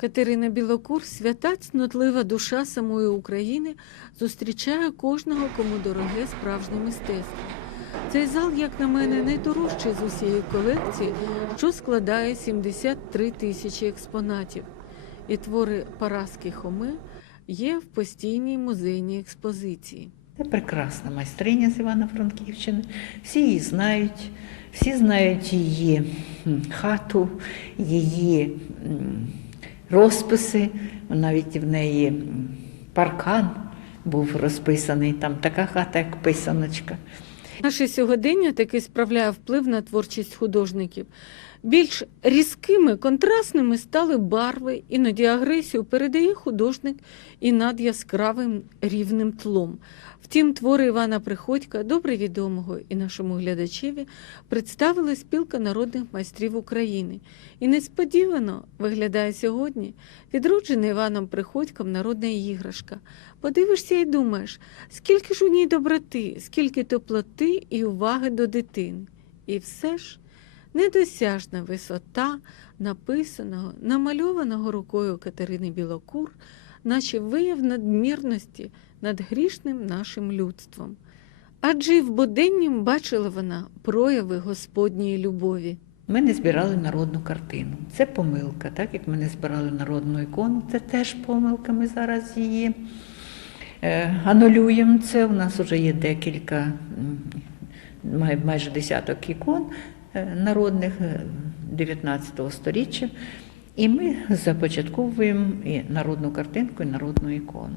Катерина Білокур, свята цнотлива душа самої України, зустрічає кожного, кому дороге справжнє мистецтво. Цей зал, як на мене, найдорожчий з усієї колекції, що складає 73 тисячі експонатів. І твори Параски Хоми є в постійній музейній експозиції. Це прекрасна майстриня з Івано-Франківщини. Всі її знають, всі знають її хату, її розписи. Навіть в неї паркан був розписаний, там така хата, як писаночка. Наше сьогодення таки справляє вплив на творчість художників. Більш різкими, контрастними стали барви, іноді агресію передає художник і над яскравим рівним тлом. Втім, твори Івана Приходька, добре відомого і нашому глядачеві, представила спілка народних майстрів України. І несподівано виглядає сьогодні відроджена Іваном Приходьком народна іграшка. Подивишся і думаєш, скільки ж у ній доброти, скільки теплоти і уваги до дитини. І все ж недосяжна висота написаного, намальованого рукою Катерини Білокур, наче вияв надмірності над грішним нашим людством. Адже і в буденнім бачила вона прояви Господньої любові. Ми не збирали народну картину. Це помилка, так як ми не збирали народну ікону, це теж помилка. Ми зараз її е, анулюємо. Це у нас вже є декілька, май- майже десяток ікон народних е, 19 століття. І ми започатковуємо і народну картинку, і народну ікону.